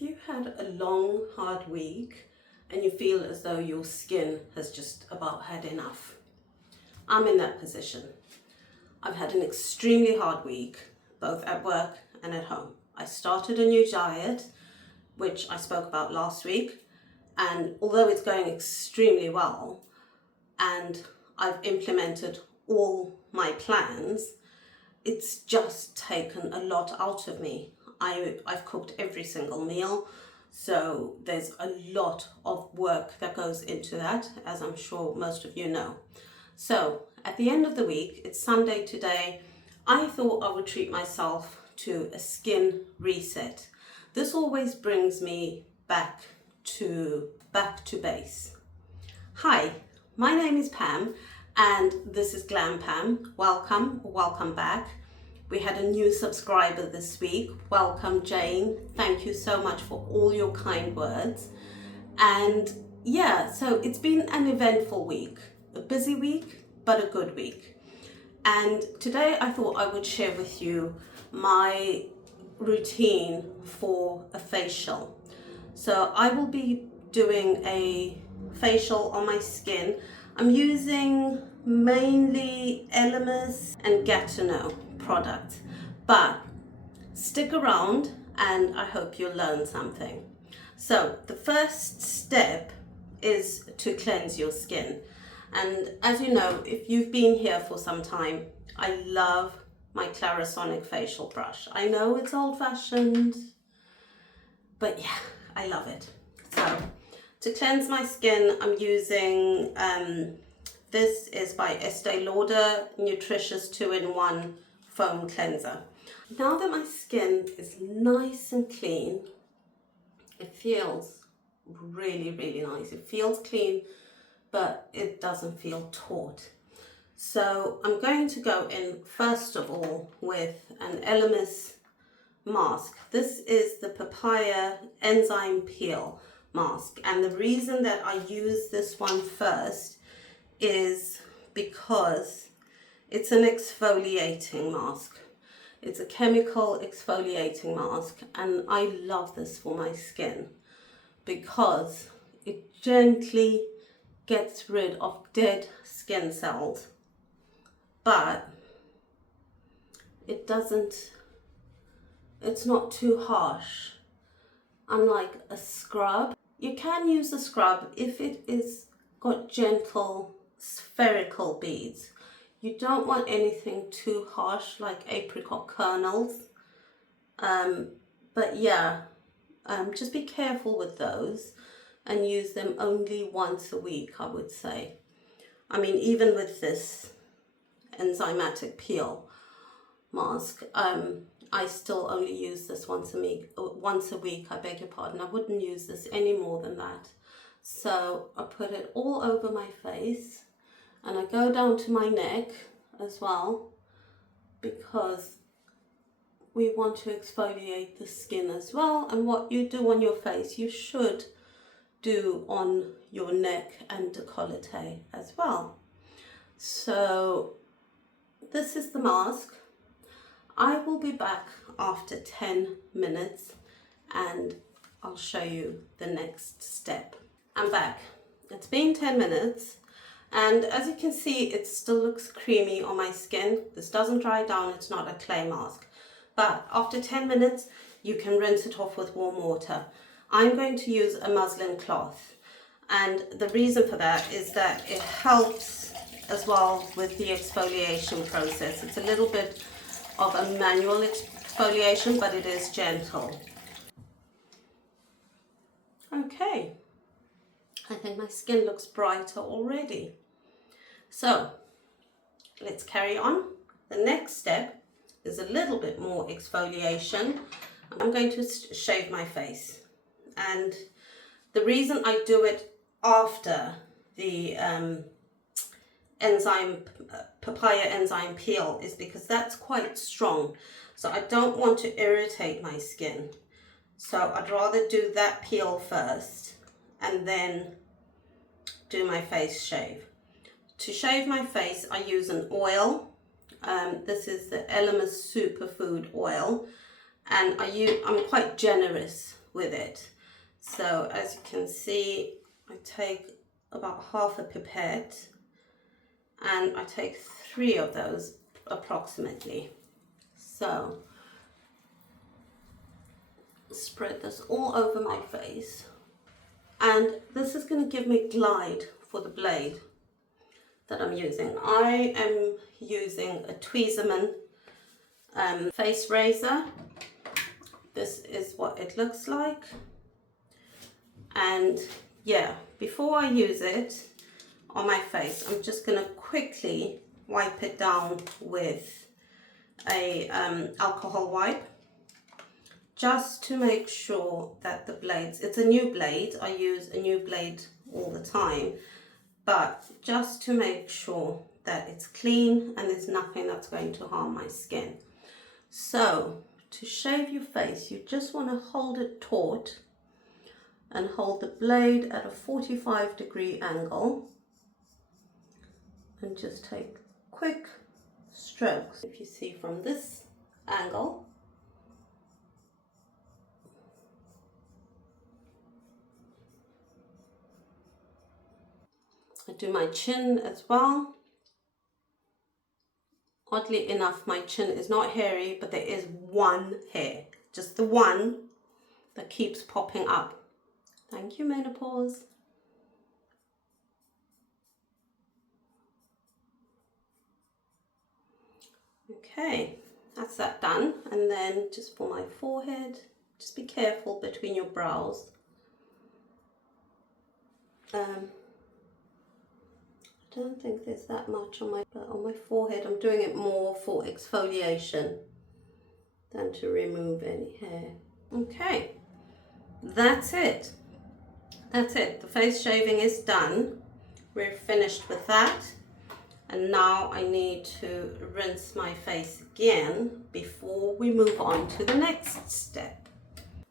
Have you had a long, hard week and you feel as though your skin has just about had enough? I'm in that position. I've had an extremely hard week, both at work and at home. I started a new diet, which I spoke about last week, and although it's going extremely well and I've implemented all my plans, it's just taken a lot out of me. I've cooked every single meal, so there's a lot of work that goes into that, as I'm sure most of you know. So at the end of the week, it's Sunday today, I thought I would treat myself to a skin reset. This always brings me back to base. Hi, my name is Pam and this is Glam Pam. Welcome back. We had a new subscriber this week. Welcome, Jane. Thank you so much for all your kind words. And yeah, so it's been an eventful week, a busy week, but a good week. And today I thought I would share with you my routine for a facial. So I will be doing a facial on my skin. I'm using mainly Elemis and Gatineau product, but stick around and I hope you'll learn something. So the first step is to cleanse your skin. And as you know, if you've been here for some time, I love my Clarisonic facial brush. I know it's old-fashioned, but yeah, I love it. So to cleanse my skin, I'm using, this is by Estee Lauder Nutritious 2-in-1 Foam Cleanser. Now that my skin is nice and clean, it feels really, really nice. It feels clean, but it doesn't feel taut. So I'm going to go in first of all with an Elemis mask. This is the Papaya Enzyme Peel mask, and the reason that I use this one first is because it's an exfoliating mask. It's a chemical exfoliating mask, and I love this for my skin because it gently gets rid of dead skin cells, but it's not too harsh. Unlike a scrub, you can use a scrub if it is got gentle spherical beads. You don't want anything too harsh like apricot kernels, but yeah, just be careful with those and use them only once a week, I would say. I mean, even with this enzymatic peel mask, I still only use this once a week, I beg your pardon. I wouldn't use this any more than that. So I put it all over my face and I go down to my neck as well, because we want to exfoliate the skin as well. And what you do on your face, you should do on your neck and décolleté as well. So this is the mask. I will be back after 10 minutes and I'll show you the next step. I'm back. It's been 10 minutes and as you can see, it still looks creamy on my skin. This doesn't dry down, it's not a clay mask. But after 10 minutes, you can rinse it off with warm water. I'm going to use a muslin cloth, and the reason for that is that it helps as well with the exfoliation process. It's a little bit of a manual exfoliation, but it is gentle. Okay, I think my skin looks brighter already. So let's carry on. The next step is a little bit more exfoliation. I'm going to shave my face, and the reason I do it after the papaya enzyme peel is because that's quite strong, so I don't want to irritate my skin. So I'd rather do that peel first and then do my face shave. To shave my face, I use an oil. This is the Elemis Superfood oil, and I'm quite generous with it. So as you can see, I take about half a pipette and I take 3 of those approximately. So spread this all over my face, and this is going to give me glide for the blade that I'm using. I am using a Tweezerman face razor. This is what it looks like, and yeah, before I use it on my face, I'm just going to quickly wipe it down with a alcohol wipe, just to make sure that the blades, it's a new blade, I use a new blade all the time, but just to make sure that it's clean and there's nothing that's going to harm my skin. So to shave your face, you just want to hold it taut and hold the blade at a 45-degree angle and just take quick strokes. If you see from this angle, I do my chin as well. Oddly enough, my chin is not hairy, but there is one hair, just the one that keeps popping up. Thank you, menopause. Okay, that's that done. And then just for my forehead, just be careful between your brows. I don't think there's that much on my forehead. I'm doing it more for exfoliation than to remove any hair. Okay, that's it. That's it. The face shaving is done. We're finished with that. And now I need to rinse my face again before we move on to the next step.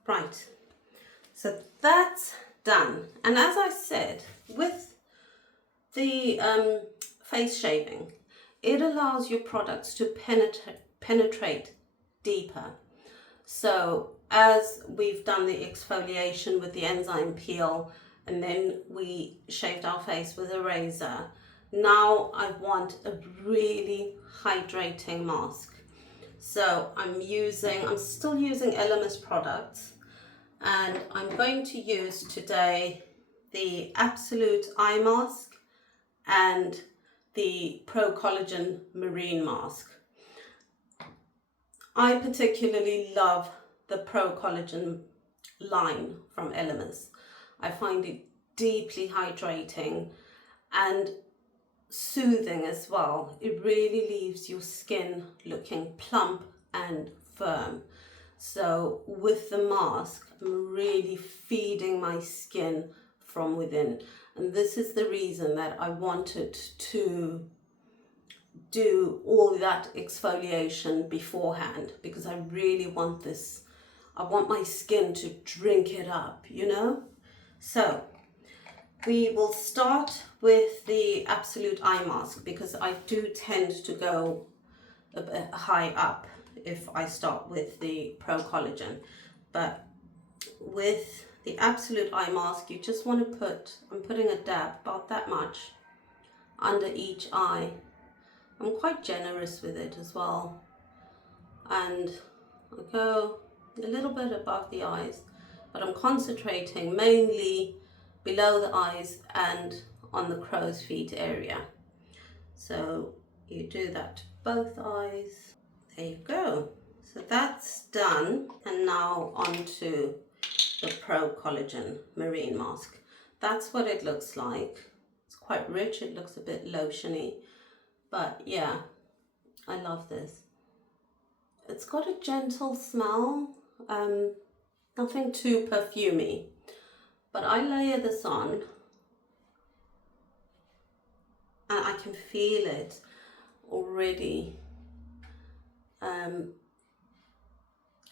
Right, so that's done. And as I said, with the face shaving, it allows your products to penetrate deeper. So as we've done the exfoliation with the enzyme peel, and then we shaved our face with a razor, now I want a really hydrating mask. So I'm still using Elemis products, and I'm going to use today the Absolute Eye Mask and the Pro Collagen Marine Mask. I particularly love the Pro Collagen line from Elemis. I find it deeply hydrating and soothing as well. It really leaves your skin looking plump and firm. So with the mask, I'm really feeding my skin from within. And this is the reason that I wanted to do all that exfoliation beforehand, because I really want this. I want my skin to drink it up, you know? So we will start with the Absolute Eye Mask, because I do tend to go a bit high up if I start with the Pro Collagen. But with the Absolute Eye Mask, you just want to I'm putting a dab, about that much, under each eye. I'm quite generous with it as well. And I go a little bit above the eyes, but I'm concentrating mainly below the eyes and on the crow's feet area. So you do that to both eyes. There you go. So that's done. And now on to the Pro Collagen Marine Mask. That's what it looks like. It's quite rich. It looks a bit lotiony, but yeah, I love this. It's got a gentle smell, nothing too perfumey, but I layer this on and I can feel it already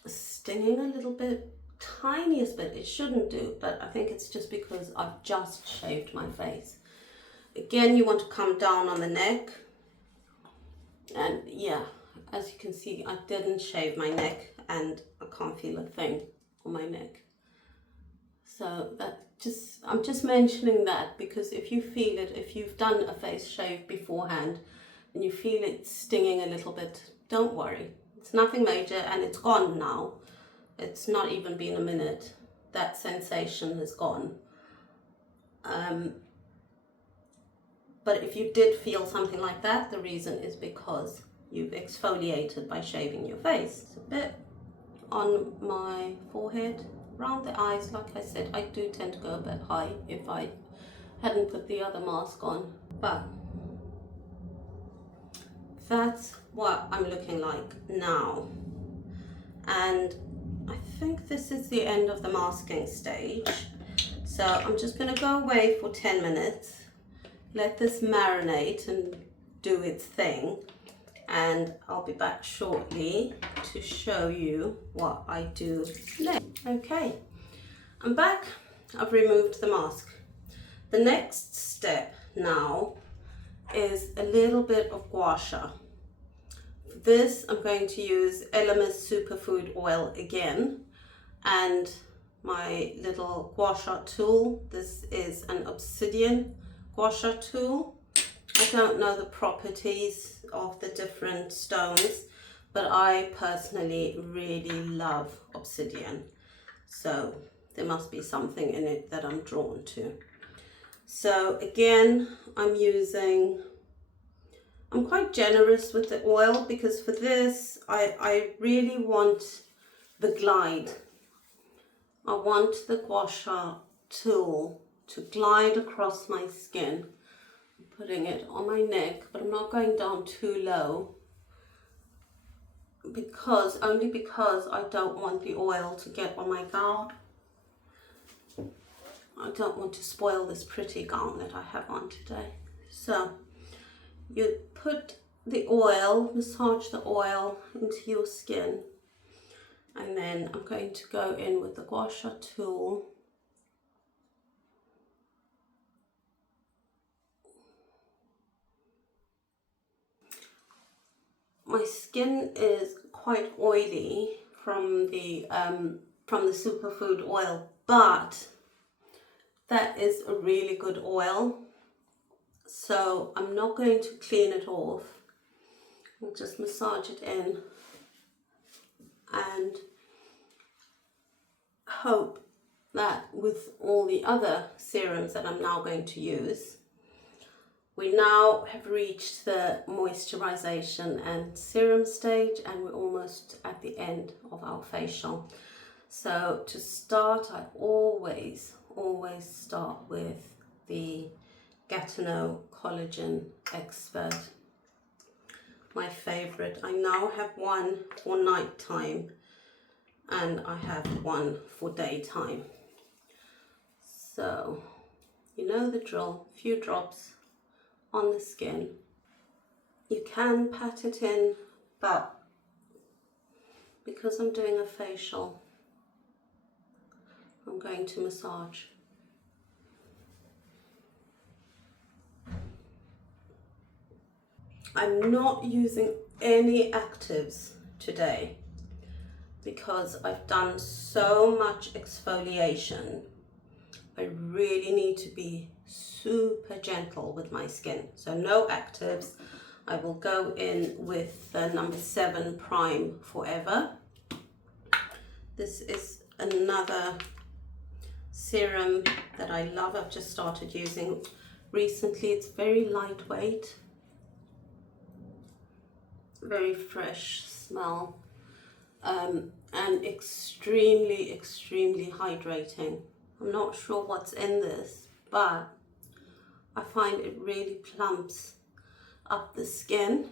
stinging a little bit, tiniest bit. It shouldn't do, but I think it's just because I've just shaved my face. Again, you want to come down on the neck, and yeah, as you can see, I didn't shave my neck and I can't feel a thing on my neck. So I'm just mentioning that because if you feel it, if you've done a face shave beforehand and you feel it stinging a little bit, don't worry. It's nothing major and it's gone now. It's not even been a minute. That sensation is gone. But if you did feel something like that, the reason is because you've exfoliated by shaving your face. It's a bit on my forehead, around the eyes. Like I said, I do tend to go a bit high if I hadn't put the other mask on. But that's what I'm looking like now. And I think this is the end of the masking stage. So I'm just going to go away for 10 minutes. Let this marinate and do its thing, and I'll be back shortly to show you what I do next. Okay, I'm back. I've removed the mask. The next step now is a little bit of gua sha. For this, I'm going to use Elemis superfood oil again, and my little gua sha tool. This is an obsidian gua sha tool. I don't know the properties of the different stones, but I personally really love obsidian. So there must be something in it that I'm drawn to. So again, I'm quite generous with the oil because for this, I really want the glide. I want the gua sha tool to glide across my skin. I'm putting it on my neck, but I'm not going down too low only because I don't want the oil to get on my gown. I don't want to spoil this pretty gown that I have on today. So you put the oil, massage the oil into your skin, and then I'm going to go in with the gua sha tool. My skin is quite oily from the superfood oil, but that is a really good oil. So I'm not going to clean it off. I'll just massage it in and hope that with all the other serums that I'm now going to use, we now have reached the moisturization and serum stage, and we're almost at the end of our facial. So to start, I always start with the Gatineau Collagen Expert. My favorite. I now have one for nighttime and I have one for daytime. So you know the drill, a few drops on the skin. You can pat it in, but because I'm doing a facial, I'm going to massage. I'm not using any actives today because I've done so much exfoliation. I really need to be super gentle with my skin. So no actives. I will go in with the number 7 Prime Forever. This is another serum that I love. I've just started using recently. It's very lightweight, very fresh smell, and extremely hydrating. I'm not sure what's in this, but I find it really plumps up the skin.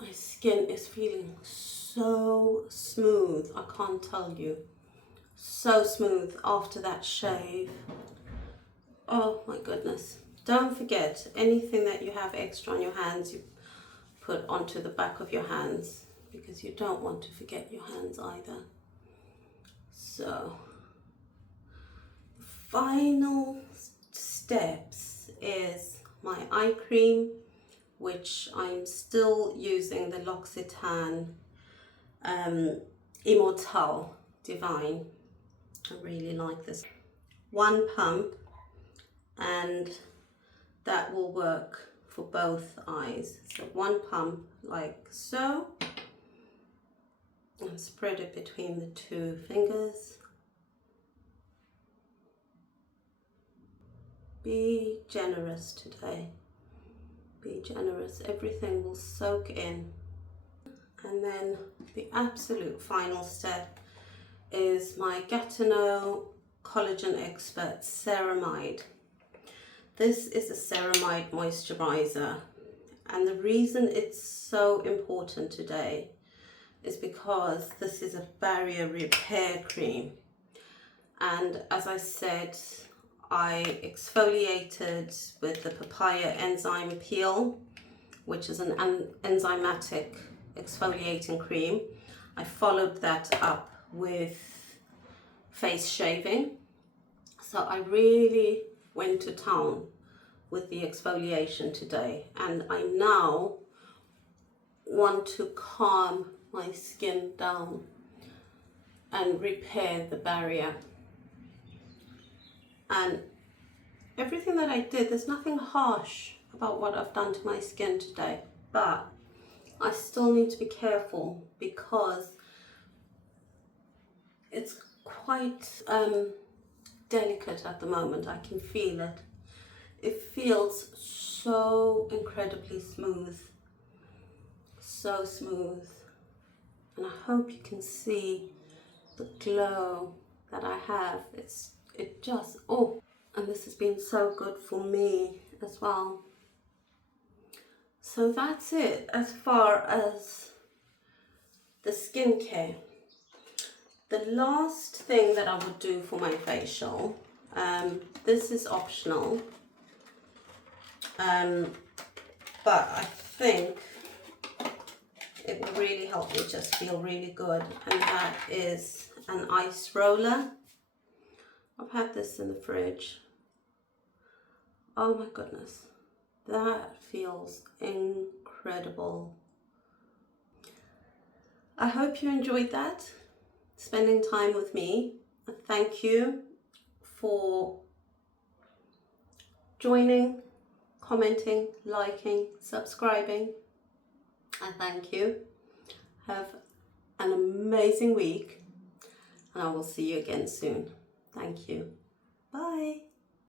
My skin is feeling so smooth, I can't tell you. So smooth after that shave. Oh my goodness. Don't forget, anything that you have extra on your hands, you put onto the back of your hands, because you don't want to forget your hands either. So, final steps is my eye cream, which I'm still using the L'Occitane Immortelle Divine. I really like this. One pump, and that will work for both eyes. So one pump like so, and spread it between the two fingers. Be generous today. Be generous. Everything will soak in. And then the absolute final step is my Gatineau Collagen Expert Ceramide. This is a ceramide moisturizer, and the reason it's so important today is because this is a barrier repair cream. And as I said, I exfoliated with the papaya enzyme peel, which is an enzymatic exfoliating cream. I followed that up with face shaving. So I really went to town with the exfoliation today, and I now want to calm my skin down and repair the barrier. And everything that I did, there's nothing harsh about what I've done to my skin today, but I still need to be careful because it's quite delicate at the moment. I can feel it. It feels so incredibly smooth, so smooth. And I hope you can see the glow that I have. It just, oh, and this has been so good for me as well. So that's it as far as the skincare. The last thing that I would do for my facial, this is optional, but I think it will really help me just feel really good, and that is an ice roller. I've had this in the fridge. Oh my goodness, that feels incredible. I hope you enjoyed that, spending time with me. Thank you for joining, commenting, liking, subscribing. And thank you. Have an amazing week, and I will see you again soon. Thank you. Bye.